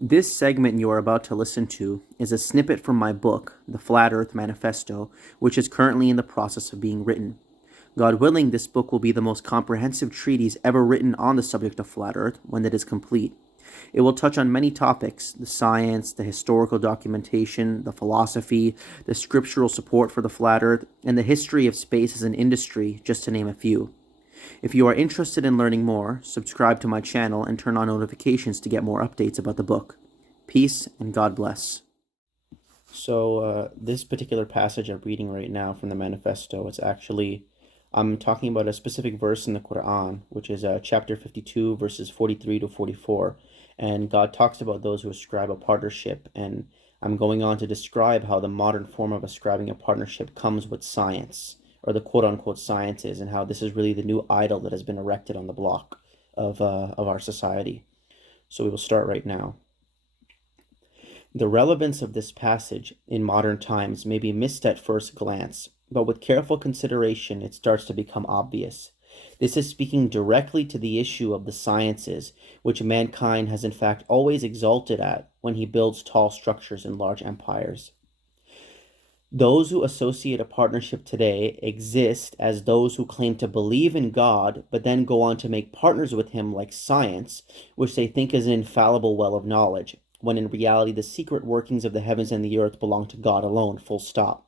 This segment you are about to listen to is a snippet from my book, The Flat Earth Manifesto, which is currently in the process of being written. God willing, this book will be the most comprehensive treatise ever written on the subject of flat Earth when it is complete. It will touch on many topics: the science, the historical documentation, the philosophy, the scriptural support for the flat Earth, and the history of space as an industry, just to name a few. If you are interested in learning more, subscribe to my channel and turn on notifications to get more updates about the book. Peace and God bless. So, this particular passage I'm reading right now from the manifesto, I'm talking about a specific verse in the Quran, which is chapter 52, verses 43 to 44. And God talks about those who ascribe a partnership. And I'm going on to describe how the modern form of ascribing a partnership comes with science, or the quote-unquote sciences, and how this is really the new idol that has been erected on the block of our society. So we will start right now. The relevance of this passage in modern times may be missed at first glance, but with careful consideration it starts to become obvious. This is speaking directly to the issue of the sciences, which mankind has in fact always exulted at when he builds tall structures in large empires. Those who associate a partnership today exist as those who claim to believe in God, but then go on to make partners with him like science, which they think is an infallible well of knowledge, when in reality the secret workings of the heavens and the earth belong to God alone, full stop.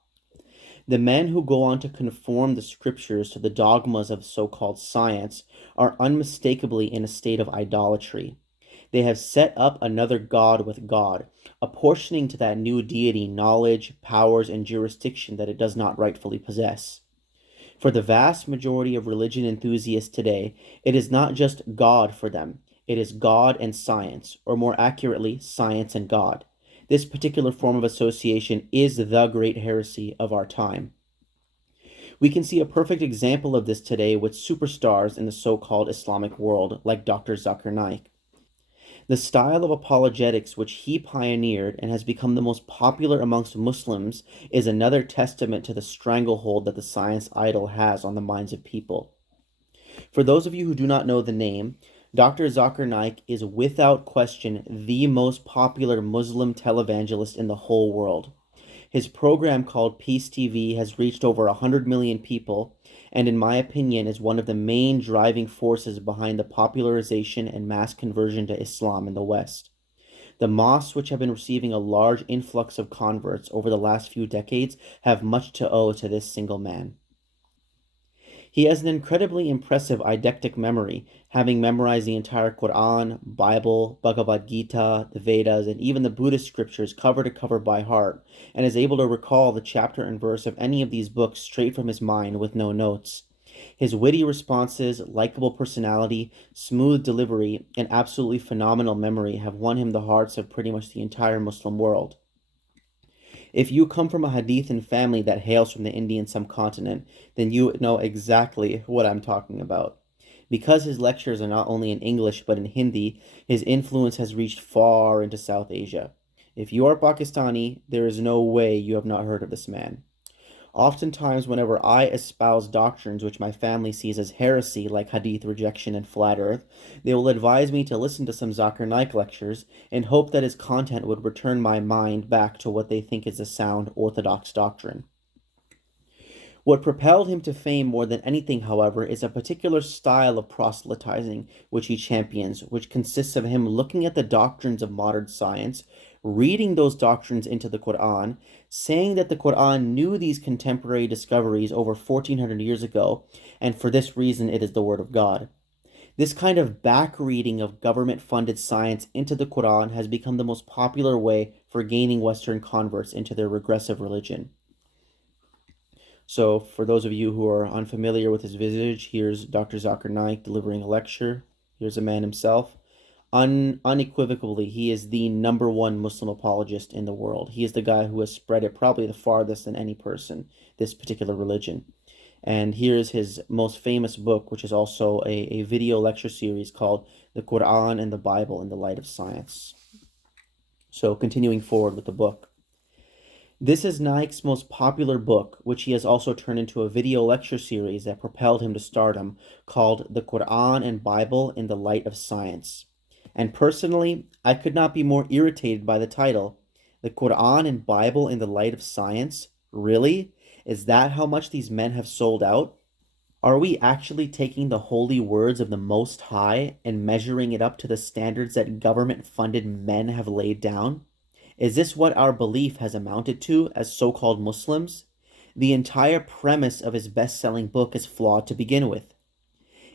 The men who go on to conform the scriptures to the dogmas of so-called science are unmistakably in a state of idolatry. They have set up another god with God, apportioning to that new deity knowledge, powers, and jurisdiction that it does not rightfully possess. For the vast majority of religion enthusiasts today, it is not just God for them, it is God and science, or more accurately, science and God. This particular form of association is the great heresy of our time. We can see a perfect example of this today with superstars in the so-called Islamic world, like Dr. Zakir Naik. The style of apologetics which he pioneered and has become the most popular amongst Muslims is another testament to the stranglehold that the science idol has on the minds of people. For those of you who do not know the name, Dr. Zakir Naik is without question the most popular Muslim televangelist in the whole world. His program called Peace TV has reached over 100 million people, and in my opinion is one of the main driving forces behind the popularization and mass conversion to Islam in the West. The mosques, which have been receiving a large influx of converts over the last few decades, have much to owe to this single man. He has an incredibly impressive eidetic memory, having memorized the entire Quran, Bible, Bhagavad Gita, the Vedas, and even the Buddhist scriptures cover to cover by heart, and is able to recall the chapter and verse of any of these books straight from his mind with no notes. His witty responses, likable personality, smooth delivery, and absolutely phenomenal memory have won him the hearts of pretty much the entire Muslim world. If you come from a Hadithan family that hails from the Indian subcontinent, then you know exactly what I'm talking about. Because his lectures are not only in English but in Hindi, his influence has reached far into South Asia. If you are Pakistani, there is no way you have not heard of this man. Oftentimes, whenever I espouse doctrines which my family sees as heresy, like Hadith rejection and flat earth, they will advise me to listen to some Zakir Naik lectures and hope that his content would return my mind back to what they think is a sound orthodox doctrine. What propelled him to fame more than anything, however, is a particular style of proselytizing which he champions, which consists of him looking at the doctrines of modern science, reading those doctrines into the Quran, saying that the Quran knew these contemporary discoveries over 1400 years ago, and for this reason it is the Word of God. This kind of back reading of government-funded science into the Quran has become the most popular way for gaining Western converts into their regressive religion. So, for those of you who are unfamiliar with his visage, here's Dr. Zakir Naik delivering a lecture. Here's a man himself. Unequivocally, he is the number one Muslim apologist in the world. He is the guy who has spread it probably the farthest than any person, this particular religion. And here's his most famous book, which is also a video lecture series called The Quran and the Bible in the Light of Science. So, continuing forward with the book. This is Naik's most popular book, which he has also turned into a video lecture series that propelled him to stardom, called The Quran and Bible in the Light of Science. And personally, I could not be more irritated by the title. The Quran and Bible in the light of science? Really? Is that how much these men have sold out? Are we actually taking the holy words of the Most High and measuring it up to the standards that government-funded men have laid down? Is this what our belief has amounted to as so-called Muslims? The entire premise of his best-selling book is flawed to begin with.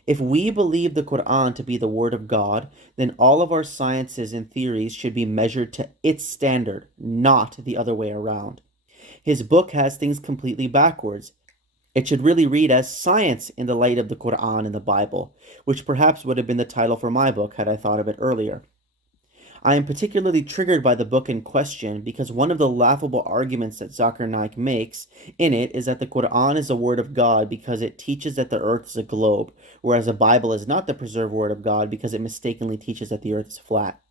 If we believe the Quran to be the word of God, then all of our sciences and theories should be measured to its standard, not the other way around. His book has things completely backwards. It should really read as Science in the Light of the Quran and the Bible, which perhaps would have been the title for my book had I thought of it earlier. I am particularly triggered by the book in question because one of the laughable arguments that Zakir Naik makes in it is that the Quran is a word of God because it teaches that the earth is a globe, whereas the Bible is not the preserved word of God because it mistakenly teaches that the earth is flat.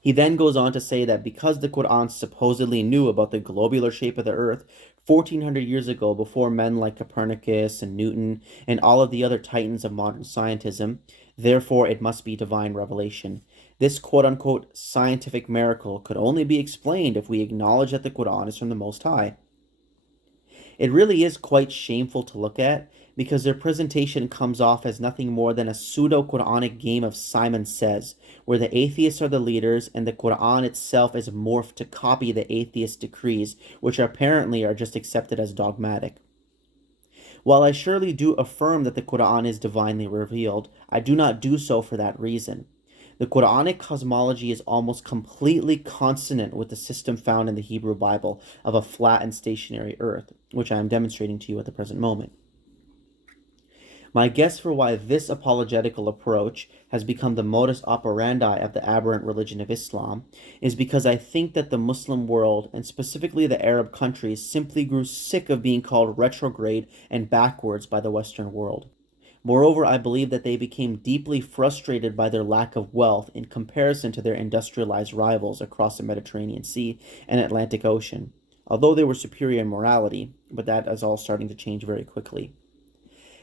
He then goes on to say that because the Quran supposedly knew about the globular shape of the earth 1400 years ago before men like Copernicus and Newton and all of the other titans of modern scientism, therefore it must be divine revelation. This quote-unquote scientific miracle could only be explained if we acknowledge that the Quran is from the Most High. It really is quite shameful to look at because their presentation comes off as nothing more than a pseudo-Quranic game of Simon Says, where the atheists are the leaders and the Quran itself is morphed to copy the atheist decrees, which apparently are just accepted as dogmatic. While I surely do affirm that the Quran is divinely revealed, I do not do so for that reason. The Quranic cosmology is almost completely consonant with the system found in the Hebrew Bible of a flat and stationary earth, which I am demonstrating to you at the present moment. My guess for why this apologetical approach has become the modus operandi of the aberrant religion of Islam is because I think that the Muslim world, and specifically the Arab countries, simply grew sick of being called retrograde and backwards by the Western world. Moreover, I believe that they became deeply frustrated by their lack of wealth in comparison to their industrialized rivals across the Mediterranean Sea and Atlantic Ocean, although they were superior in morality, but that is all starting to change very quickly.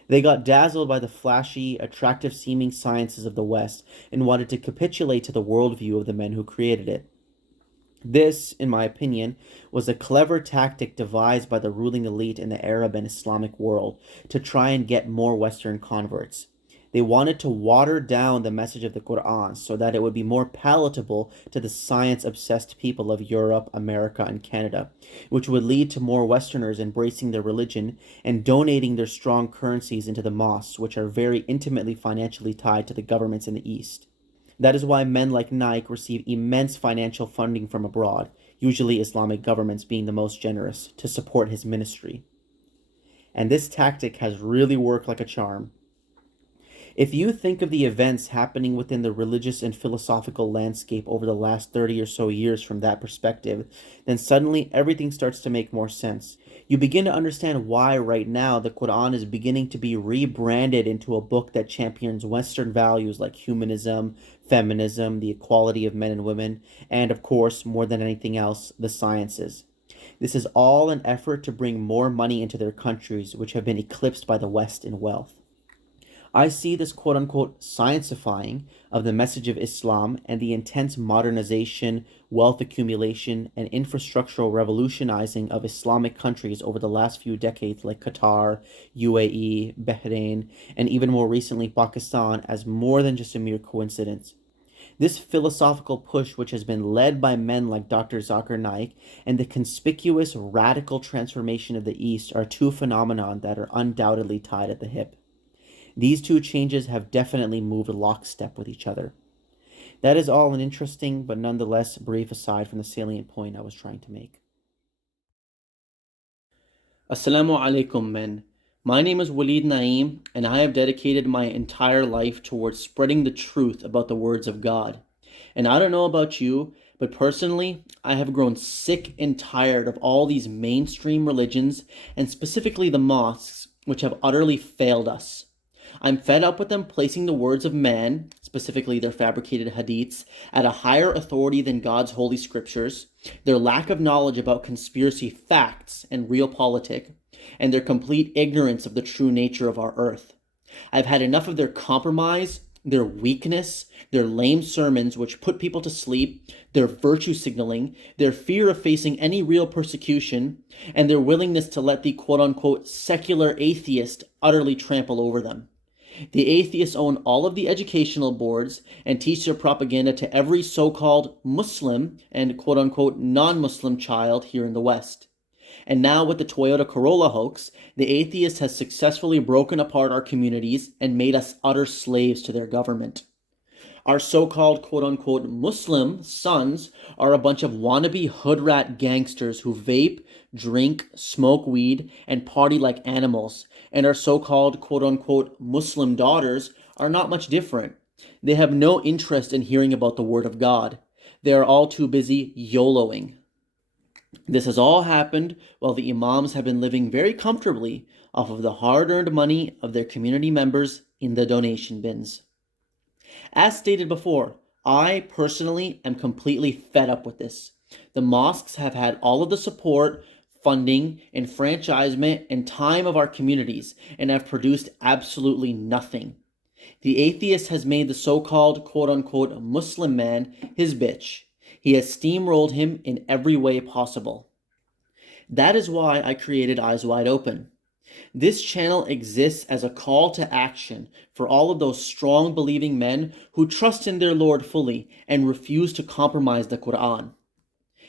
They got dazzled by the flashy, attractive-seeming sciences of the West and wanted to capitulate to the worldview of the men who created it. This, in my opinion, was a clever tactic devised by the ruling elite in the Arab and Islamic world to try and get more Western converts. They wanted to water down the message of the Quran so that it would be more palatable to the science-obsessed people of Europe, America, and Canada, which would lead to more Westerners embracing their religion and donating their strong currencies into the mosques, which are very intimately financially tied to the governments in the East. That is why men like Naik receive immense financial funding from abroad, usually Islamic governments being the most generous, to support his ministry. And this tactic has really worked like a charm. If you think of the events happening within the religious and philosophical landscape over the last 30 or so years from that perspective, then suddenly everything starts to make more sense. You begin to understand why right now the Quran is beginning to be rebranded into a book that champions Western values like humanism, feminism, the equality of men and women, and of course, more than anything else, the sciences. This is all an effort to bring more money into their countries, which have been eclipsed by the West in wealth. I see this quote-unquote sciencifying of the message of Islam and the intense modernization, wealth accumulation, and infrastructural revolutionizing of Islamic countries over the last few decades like Qatar, UAE, Bahrain, and even more recently Pakistan as more than just a mere coincidence. This philosophical push, which has been led by men like Dr. Zakir Naik, and the conspicuous radical transformation of the East are two phenomena that are undoubtedly tied at the hip. These two changes have definitely moved lockstep with each other. That is all an interesting but nonetheless brief aside from the salient point I was trying to make. Assalamu alaikum, men. My name is Walid Naeem, and I have dedicated my entire life towards spreading the truth about the words of God. And I don't know about you, but personally, I have grown sick and tired of all these mainstream religions, and specifically the mosques, which have utterly failed us. I'm fed up with them placing the words of man, specifically their fabricated hadiths, at a higher authority than God's holy scriptures, their lack of knowledge about conspiracy facts and realpolitik, and their complete ignorance of the true nature of our earth. I've had enough of their compromise, their weakness, their lame sermons which put people to sleep, their virtue signaling, their fear of facing any real persecution, and their willingness to let the quote-unquote secular atheist utterly trample over them. The atheists own all of the educational boards and teach their propaganda to every so-called Muslim and quote-unquote non-Muslim child here in the West. And now with the Toyota Corolla hoax, the atheist has successfully broken apart our communities and made us utter slaves to their government. Our so-called quote-unquote Muslim sons are a bunch of wannabe hood rat gangsters who vape, drink, smoke weed, and party like animals. And our so-called quote-unquote Muslim daughters are not much different. They have no interest in hearing about the word of God. They are all too busy YOLOing. This has all happened while the imams have been living very comfortably off of the hard-earned money of their community members in the donation bins. As stated before, I personally am completely fed up with this. The mosques have had all of the support, funding, enfranchisement, and time of our communities and have produced absolutely nothing. The atheist has made the so-called quote-unquote Muslim man his bitch. He has steamrolled him in every way possible. That is why I created Eyes Wide Open. This channel exists as a call to action for all of those strong believing men who trust in their Lord fully and refuse to compromise the Quran.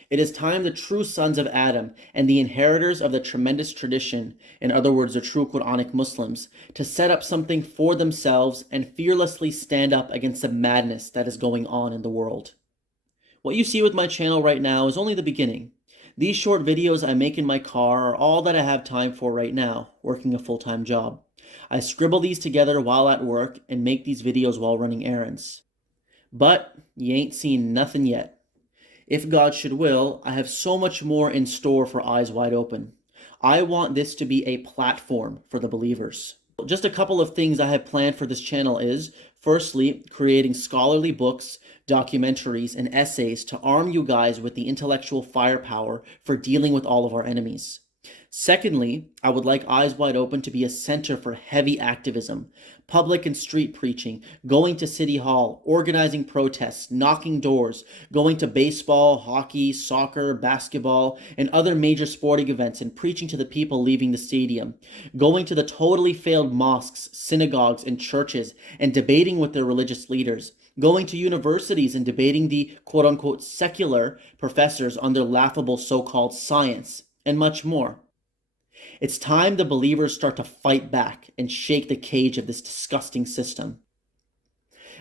It is time the true sons of Adam and the inheritors of the tremendous tradition, in other words, the true Quranic Muslims, to set up something for themselves and fearlessly stand up against the madness that is going on in the world. What you see with my channel right now is only the beginning. These short videos I make in my car are all that I have time for right now, working a full-time job. I scribble these together while at work and make these videos while running errands. But you ain't seen nothing yet. If God should will, I have so much more in store for Eyes Wide Open. I want this to be a platform for the believers. Just a couple of things I have planned for this channel is, firstly, creating scholarly books, documentaries, and essays to arm you guys with the intellectual firepower for dealing with all of our enemies. Secondly, I would like Eyes Wide Open to be a center for heavy activism, public and street preaching, going to City Hall, organizing protests, knocking doors, going to baseball, hockey, soccer, basketball, and other major sporting events and preaching to the people leaving the stadium, going to the totally failed mosques, synagogues, and churches and debating with their religious leaders, going to universities and debating the quote-unquote secular professors on their laughable so-called science, and much more. It's time the believers start to fight back and shake the cage of this disgusting system.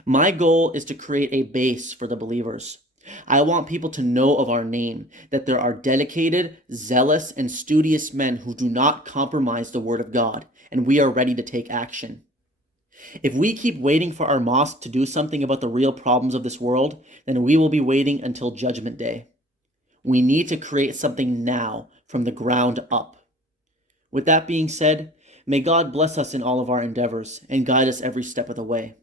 My goal is to create a base for the believers. I want people to know of our name, that there are dedicated, zealous, and studious men who do not compromise the word of God, and we are ready to take action. If we keep waiting for our mosque to do something about the real problems of this world, then we will be waiting until Judgment Day. We need to create something now from the ground up. With that being said, may God bless us in all of our endeavors and guide us every step of the way.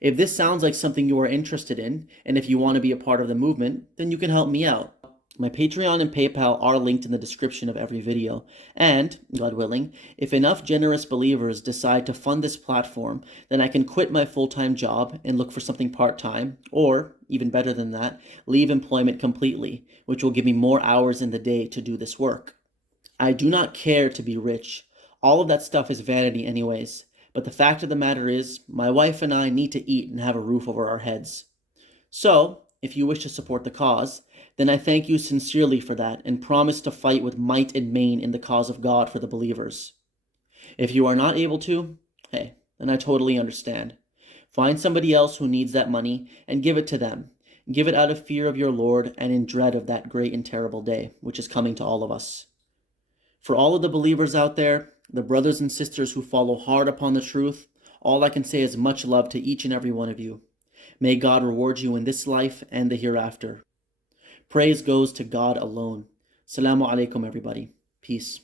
If this sounds like something you are interested in, and if you want to be a part of the movement, then you can help me out. My Patreon and PayPal are linked in the description of every video, and, God willing, if enough generous believers decide to fund this platform, then I can quit my full-time job and look for something part-time, or, even better than that, leave employment completely, which will give me more hours in the day to do this work. I do not care to be rich. All of that stuff is vanity anyways. But the fact of the matter is, my wife and I need to eat and have a roof over our heads. So, if you wish to support the cause, then I thank you sincerely for that and promise to fight with might and main in the cause of God for the believers. If you are not able to, hey, then I totally understand. Find somebody else who needs that money and give it to them. Give it out of fear of your Lord and in dread of that great and terrible day, which is coming to all of us. For all of the believers out there, the brothers and sisters who follow hard upon the truth, all I can say is much love to each and every one of you. May God reward you in this life and the hereafter. Praise goes to God alone. Assalamu alaikum, everybody. Peace.